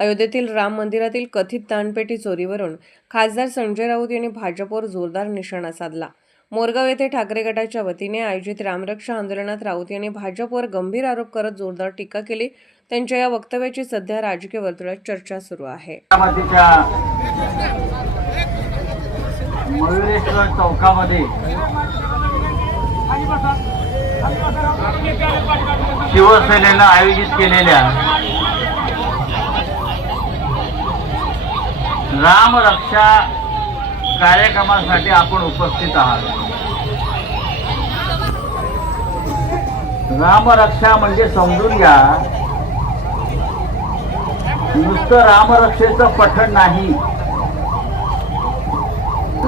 अयोध्येतील राम मंदिरातील कथित दानपेटी चोरीवरून खासदार संजय राऊत यांनी भाजपवर जोरदार निशाणा साधला। मोरगाव येथे ठाकरे गटाच्या वतीने आयोजित रामरक्षा आंदोलनात राऊत यांनी भाजपवर गंभीर आरोप करत जोरदार टीका केली। त्यांच्या या वक्तव्याची सध्या राजकीय वर्तुळात चर्चा सुरू आहे। मयुरेश्वर चौकामध्ये शिवसेनेनं आयोजित केलेल्या राम रक्षा कार्यक्रमासाठी आपण उपस्थित आहात। राम रक्षा म्हणजे समजून घ्या, नुसतं रामरक्षेचं पठण नाही।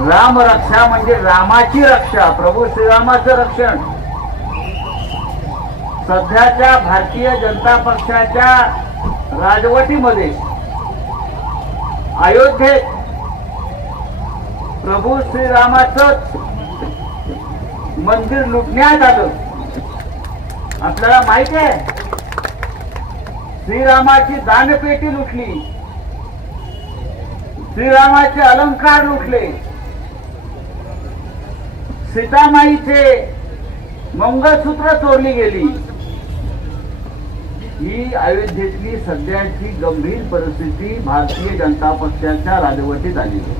राम रक्षा म्हणजे रामाची रक्षा, प्रभू श्रीरामाचं रक्षण। सध्याच्या भारतीय जनता पक्षाच्या राजवटीमध्ये अयोध्येत प्रभू श्रीरामाचंच मंदिर लुटण्यात आलं। आपल्याला माहिती आहे, श्रीरामाची दानपेटी लुटली, श्रीरामाचे अलंकार लुटले, सीतामाईचे मंगळसूत्र चोरली गेली। ही अयोध्येतली सध्याची गंभीर परिस्थिती भारतीय जनता पक्षाच्या राजवटीत आली आहे।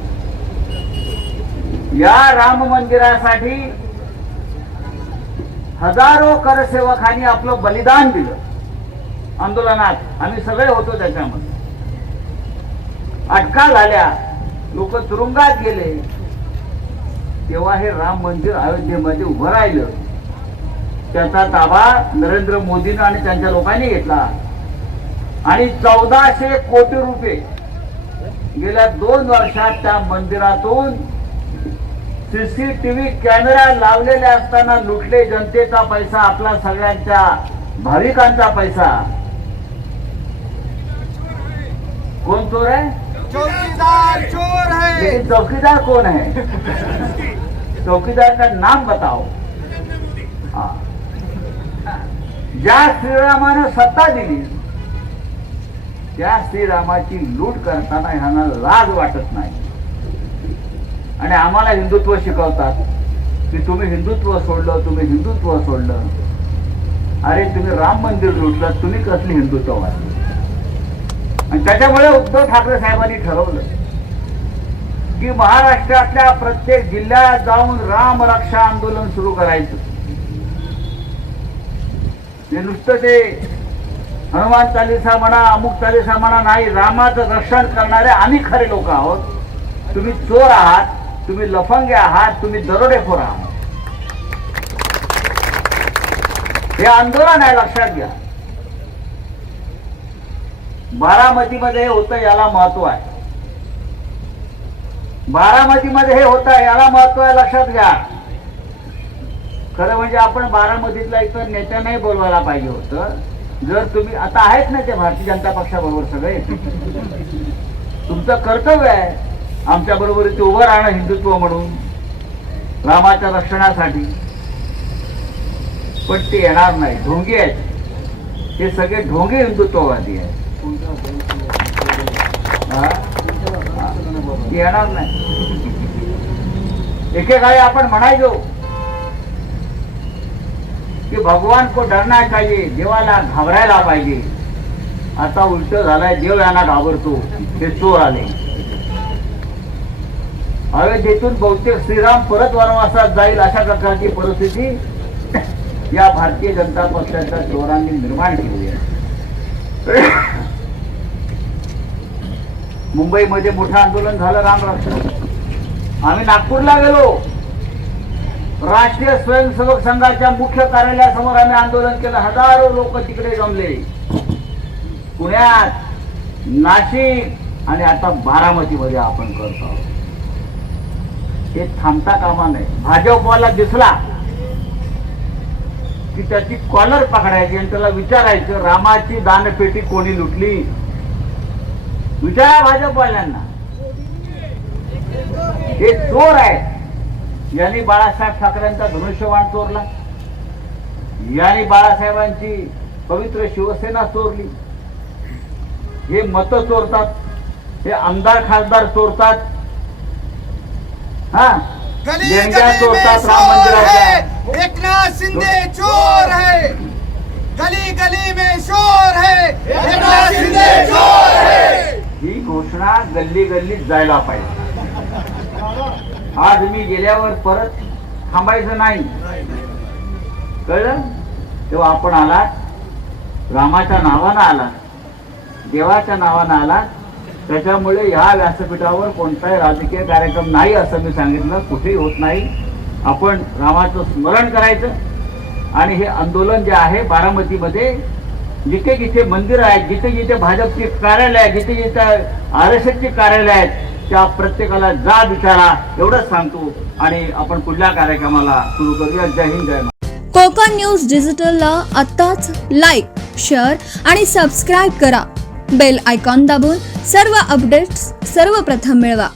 या राम मंदिरासाठी हजारो करसेवकांनी आपलं बलिदान दिलं। आंदोलनात आम्ही सगळे होतो, त्याच्यामध्ये अटका झाल्या, लोक तुरुंगात गेले, तेव्हा हे राम मंदिर अयोध्येमध्ये उभं राहिलं। त्याचा ताबा नरेंद्र मोदींनी आणि त्यांच्या लोकांनी घेतला आणि 1400 कोटी रुपये गेल्या 2 वर्षात त्या मंदिरातून सीसीटीव्ही कॅमेरा लावलेले असताना लुटले। जनतेचा पैसा, आपला सगळ्यांच्या भाविकांचा पैसा। कोण चोर है? चौकीदार चोर है। लेकिन चौकीदार कौन है? चौकीदार का नाम बताओ। हाँ, ज्या श्रीरामानं सत्ता दिली त्या श्रीरामाची लूट करताना ह्यांना लाज वाटत नाही। आणि आम्हाला हिंदुत्व शिकवतात की तुम्ही हिंदुत्व सोडलं, तुम्ही हिंदुत्व सोडलं। अरे तुम्ही राम मंदिर लुटलं, तुम्ही कसली हिंदुत्ववादी? आणि त्याच्यामुळे उद्धव ठाकरे साहेबांनी ठरवलं की महाराष्ट्रातल्या प्रत्येक जिल्ह्यात जाऊन राम रक्षा आंदोलन सुरू करायचं। हे नुसतं ते हनुमान चालीसा म्हणा, अमुक चालीसा म्हणा नाही, रामाचं रक्षण करणारे आम्ही खरे लोक आहोत। तुम्ही चोर आहात, तुम्ही लफंगे आहात, तुम्ही दरोडेखोर आहात। हे आंदोलन आहे, लक्षात घ्या। बारामतीमध्ये होतं, याला महत्व आहे। बारामतीमध्ये हे होतं, याला महत्व आहे, लक्षात घ्या। खरं म्हणजे आपण बारामतीतला इतर नेत्यांनाही बोलवायला पाहिजे होतं। जर तुम्ही आता आहेत ना ते भारतीय जनता पक्षाबरोबर सगळे, तुमचं कर्तव्य आहे आमच्या बरोबर इथे उभं राहणं हिंदुत्व म्हणून, रामाच्या रक्षणासाठी। पण ते येणार नाही, ढोंगी आहेत ते सगळे, ढोंगी हिंदुत्ववादी आहेत। येणार नाही। एकेकाळी आपण म्हणायचो कि भगवान को डरना चाहिए, देवाला घाबरायला पाहिजे। आता उलट झालाय, देव यांना घाबरतो। हे चोर आले अयोध्येतून, बहुतेक श्रीराम परत वनवासात जाईल अशा प्रकारची परिस्थिती या भारतीय जनता पक्षाच्या चोरांनी निर्माण केली आहे। मुंबईमध्ये मोठं आंदोलन झालं राम रक्षा। आम्ही नागपूरला गेलो, राष्ट्रीय स्वयंसेवक संघाच्या मुख्य कार्यालयासमोर आम्ही आंदोलन केलं। हजारो लोक तिकडे जमले। पुण्यात, नाशिक आणि आता बारामतीमध्ये आपण करतो आहोत। हे थांबता कामा नये। भाजपवाला दिसला की त्याची कॉलर पकडायची आणि त्याला विचारायचं, रामाची दानपेटी कोणी लुटली? विचारा भाजपवाल्यांना। हे चोर आहे। यांनी बाळासाहेब ठाकरेंचा धनुष्यबाण चोरला, यांनी बाळासाहेबांची पवित्र शिवसेना चोरली, हे मतं चोरतात, हे आमदार खासदार चोरतात, हा गली देणग्या गली में चोरतात राम शोर मंदिराच्या. है, एकनाथ शिंदे चोर है. गली गली में शोर है, एकनाथ शिंदे चोर है. ही घोषणा गल्ली गल्लीत जायला पाहिजे. आज मी गेल्यावर परत थांबायचं नाही, कळलं? तेव्हा आपण आला, रामाच्या नावानं आला, देवाच्या नावानं आला. त्याच्यामुळे ह्या व्यासपीठावर कोणताही राजकीय कार्यक्रम नाही असं मी सांगितलं, कुठेही होत नाही. आपण रामाचं स्मरण करायचं आणि हे आंदोलन जे आहे बारामतीमध्ये जिथे जिथे मंदिर आहेत, जिथे जिथे भाजपची कार्यालय आहेत, जिथे जिथे RSSची कार्यालय आहेत, त्या प्रत्येकाला जा विचारा, एवढंच सांगतो. आणि आपण पुढल्या कार्यक्रमाला सुरू करूया. जय हिंद, जय महाराष्ट्र. कोकण न्यूज डिजिटलला आत्ताच लाईक, शेअर आणि सबस्क्राईब करा. बेल आयकॉन दाबून सर्व अपडेट्स सर्वप्रथम मिळवा.